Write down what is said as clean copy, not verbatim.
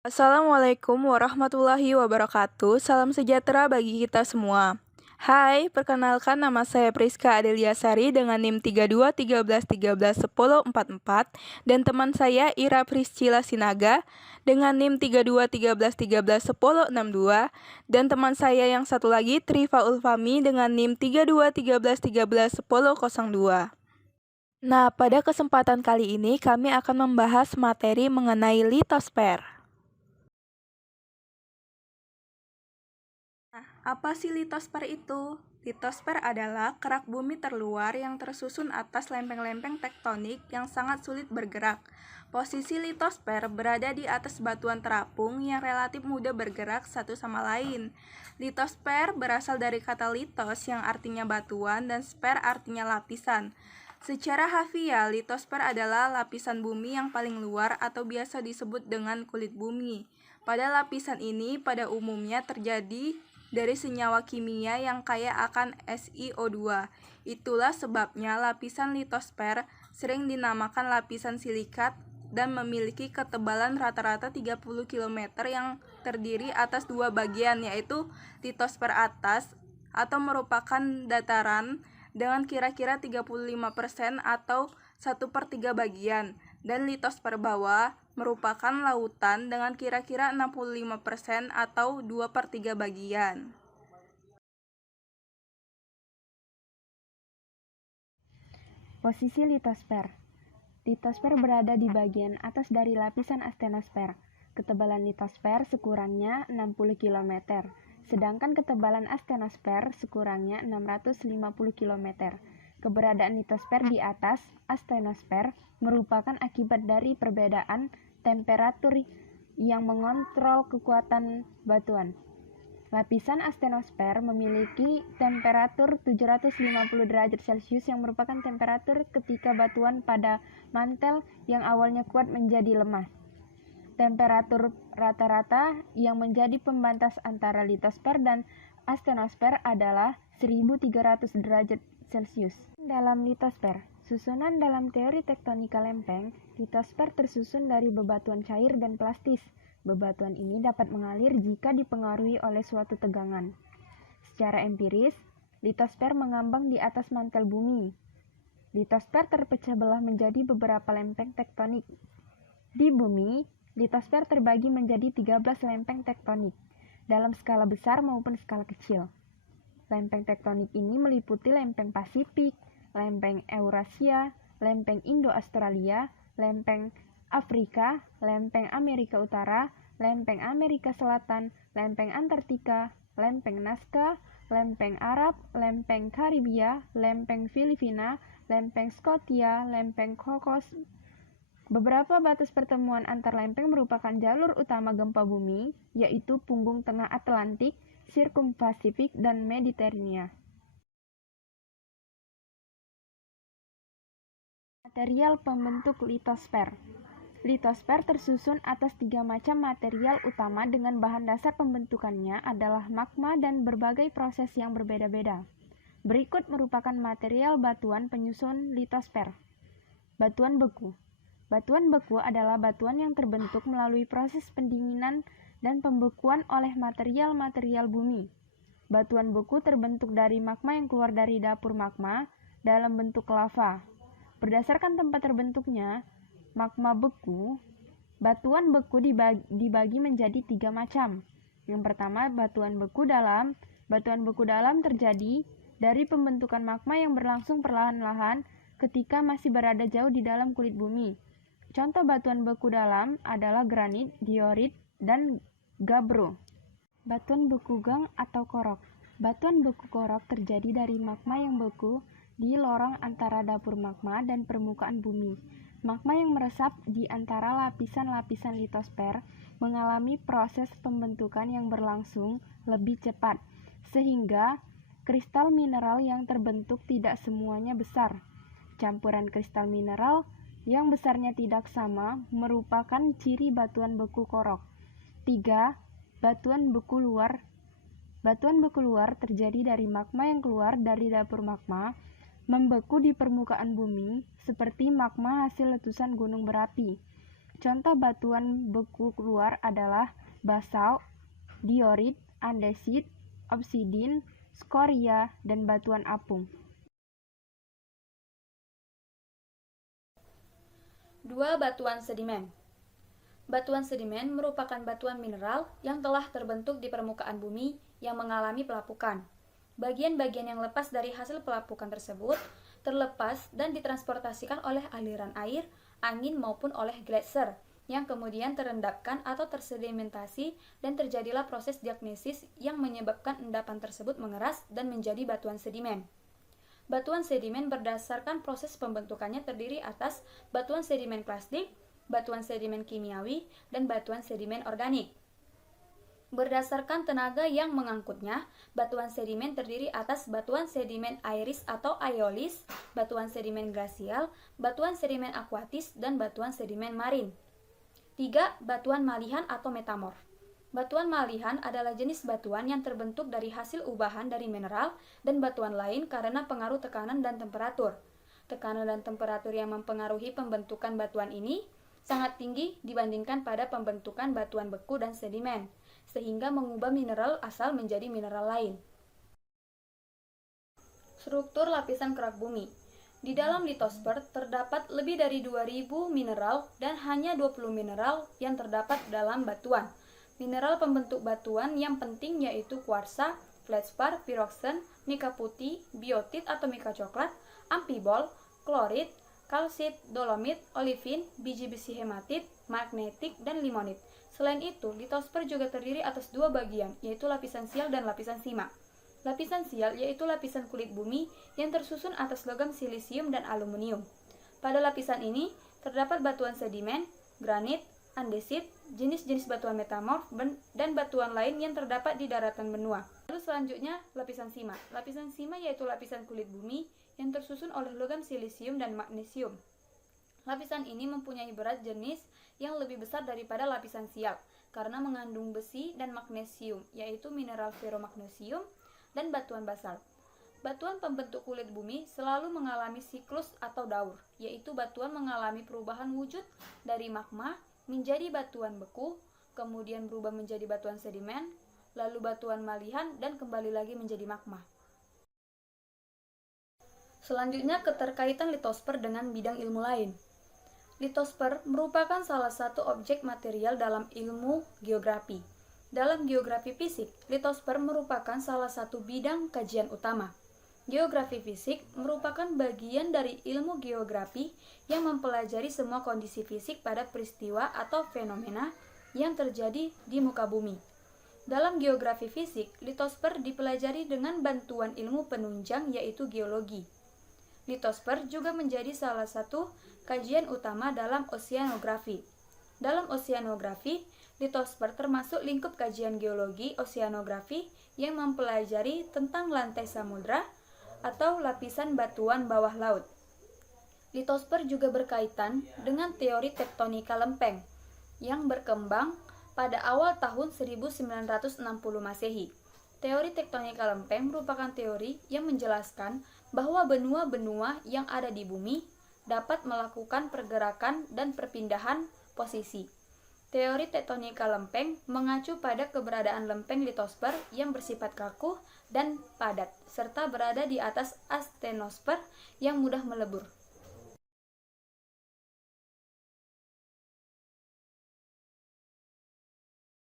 Assalamualaikum warahmatullahi wabarakatuh. Salam sejahtera bagi kita semua. Hai, perkenalkan nama saya Priska Adeliasari dengan NIM 3213131044 dan teman saya Ira Priscila Sinaga dengan NIM 3213131062 dan teman saya yang satu lagi Trifa Ulfami dengan NIM 3213131002. Nah, pada kesempatan kali ini kami akan membahas materi mengenai litosfer. Apa sih litosfer itu? Litosfer adalah kerak bumi terluar yang tersusun atas lempeng-lempeng tektonik yang sangat sulit bergerak. Posisi litosfer berada di atas batuan terapung yang relatif mudah bergerak satu sama lain. Litosfer berasal dari kata litos yang artinya batuan dan sfer artinya lapisan. Secara harfiah, litosfer adalah lapisan bumi yang paling luar atau biasa disebut dengan kulit bumi. Pada lapisan ini pada umumnya terjadi dari senyawa kimia yang kaya akan SiO2. Itulah sebabnya lapisan litosfer sering dinamakan lapisan silikat dan memiliki ketebalan rata-rata 30 km yang terdiri atas dua bagian, yaitu litosfer atas atau merupakan dataran dengan kira-kira 35% atau 1/3 bagian, dan litosfer bawah merupakan lautan dengan kira-kira 65% atau 2/3 bagian. Posisi litosfer. Litosfer berada di bagian atas dari lapisan astenosfer. Ketebalan litosfer sekurangnya 60 km, sedangkan ketebalan astenosfer sekurangnya 650 km. Keberadaan litosfer di atas astenosfer merupakan akibat dari perbedaan temperatur yang mengontrol kekuatan batuan. Lapisan astenosfer memiliki temperatur 750 derajat Celcius yang merupakan temperatur ketika batuan pada mantel yang awalnya kuat menjadi lemah. Temperatur rata-rata yang menjadi pembatas antara litosfer dan astenosfer adalah 1300 derajat Celcius. Dalam litosfer, susunan dalam teori tektonika lempeng, litosfer tersusun dari bebatuan cair dan plastis. Bebatuan ini dapat mengalir jika dipengaruhi oleh suatu tegangan. Secara empiris, litosfer mengambang di atas mantel bumi. Litosfer terpecah belah menjadi beberapa lempeng tektonik. Di bumi, litosfer terbagi menjadi 13 lempeng tektonik, dalam skala besar maupun skala kecil. Lempeng tektonik ini meliputi lempeng Pasifik, lempeng Eurasia, lempeng Indo-Australia, lempeng Afrika, lempeng Amerika Utara, lempeng Amerika Selatan, lempeng Antartika, lempeng Nazca, lempeng Arab, lempeng Karibia, lempeng Filipina, lempeng Scotia, lempeng Cocos. Beberapa batas pertemuan antar lempeng merupakan jalur utama gempa bumi, yaitu punggung tengah Atlantik, Sirkumpasifik, dan Mediterania. Material pembentuk litosfer. Litosfer tersusun atas 3 macam material utama dengan bahan dasar pembentukannya adalah magma dan berbagai proses yang berbeda-beda. Berikut merupakan material batuan penyusun litosfer. Batuan beku. Batuan beku adalah batuan yang terbentuk melalui proses pendinginan dan pembekuan oleh material-material bumi. Batuan beku terbentuk dari magma yang keluar dari dapur magma dalam bentuk lava. Berdasarkan tempat terbentuknya magma beku, batuan beku dibagi menjadi 3 macam. Yang pertama, batuan beku dalam. Batuan beku dalam terjadi dari pembentukan magma yang berlangsung perlahan-lahan ketika masih berada jauh di dalam kulit bumi. Contoh batuan beku dalam adalah granit, diorit, dan gabbro. Batuan beku gang atau korok. Batuan beku korok terjadi dari magma yang beku di lorong antara dapur magma dan permukaan bumi. Magma yang meresap di antara lapisan-lapisan litosfer mengalami proses pembentukan yang berlangsung lebih cepat, sehingga kristal mineral yang terbentuk tidak semuanya besar. Campuran kristal mineral yang besarnya tidak sama merupakan ciri batuan beku korok. 3. Batuan beku luar. Batuan beku luar terjadi dari magma yang keluar dari dapur magma, membeku di permukaan bumi seperti magma hasil letusan gunung berapi. Contoh batuan beku luar adalah basalt, diorit, andesit, obsidin, skoria, dan batuan apung. 2. Batuan sedimen. Batuan sedimen merupakan batuan mineral yang telah terbentuk di permukaan bumi yang mengalami pelapukan. Bagian-bagian yang lepas dari hasil pelapukan tersebut terlepas dan ditransportasikan oleh aliran air, angin maupun oleh gletser yang kemudian terendapkan atau tersedimentasi dan terjadilah proses diagnesis yang menyebabkan endapan tersebut mengeras dan menjadi batuan sedimen. Batuan sedimen berdasarkan proses pembentukannya terdiri atas batuan sedimen plastik, batuan sedimen kimiawi, dan batuan sedimen organik. Berdasarkan tenaga yang mengangkutnya, batuan sedimen terdiri atas batuan sedimen airis atau aeolis, batuan sedimen glasial, batuan sedimen akuatis, dan batuan sedimen marin. 3. Batuan malihan atau metamorf. Batuan malihan adalah jenis batuan yang terbentuk dari hasil ubahan dari mineral dan batuan lain karena pengaruh tekanan dan temperatur. Tekanan dan temperatur yang mempengaruhi pembentukan batuan ini sangat tinggi dibandingkan pada pembentukan batuan beku dan sedimen, sehingga mengubah mineral asal menjadi mineral lain. Struktur lapisan kerak bumi. Di dalam litosfer terdapat lebih dari 2000 mineral dan hanya 20 mineral yang terdapat dalam batuan. Mineral pembentuk batuan yang penting yaitu kuarsa, feldspar, piroxen, mika putih, biotit atau mika coklat, ampibol, klorit, kalsit, dolomit, olivin, biji besi hematit, magnetik, dan limonit. Selain itu, litosfer juga terdiri atas dua bagian, yaitu lapisan sial dan lapisan sima. Lapisan sial yaitu lapisan kulit bumi yang tersusun atas logam silisium dan aluminium. Pada lapisan ini terdapat batuan sedimen, granit, andesit, jenis-jenis batuan metamorf, dan batuan lain yang terdapat di daratan benua. Lalu selanjutnya lapisan sima. Lapisan sima yaitu lapisan kulit bumi yang tersusun oleh logam silisium dan magnesium. Lapisan ini mempunyai berat jenis yang lebih besar daripada lapisan sial karena mengandung besi dan magnesium, yaitu mineral ferromagnesium dan batuan basalt. Batuan pembentuk kulit bumi selalu mengalami siklus atau daur, yaitu batuan mengalami perubahan wujud dari magma menjadi batuan beku, kemudian berubah menjadi batuan sedimen, lalu batuan malihan, dan kembali lagi menjadi magma. Selanjutnya, keterkaitan litosfer dengan bidang ilmu lain. Litosfer merupakan salah satu objek material dalam ilmu geografi. Dalam geografi fisik, litosfer merupakan salah satu bidang kajian utama. Geografi fisik merupakan bagian dari ilmu geografi yang mempelajari semua kondisi fisik pada peristiwa atau fenomena yang terjadi di muka bumi. Dalam geografi fisik, litosfer dipelajari dengan bantuan ilmu penunjang yaitu geologi. Litosfer juga menjadi salah satu kajian utama dalam oseanografi. Dalam oseanografi, litosfer termasuk lingkup kajian geologi oseanografi yang mempelajari tentang lantai samudra atau lapisan batuan bawah laut. Litosfer juga berkaitan dengan teori tektonika lempeng yang berkembang pada awal tahun 1960 Masehi. Teori tektonika lempeng merupakan teori yang menjelaskan bahwa benua-benua yang ada di bumi dapat melakukan pergerakan dan perpindahan posisi. Teori tektonika lempeng mengacu pada keberadaan lempeng litosfer yang bersifat kaku dan padat, serta berada di atas astenosfer yang mudah melebur.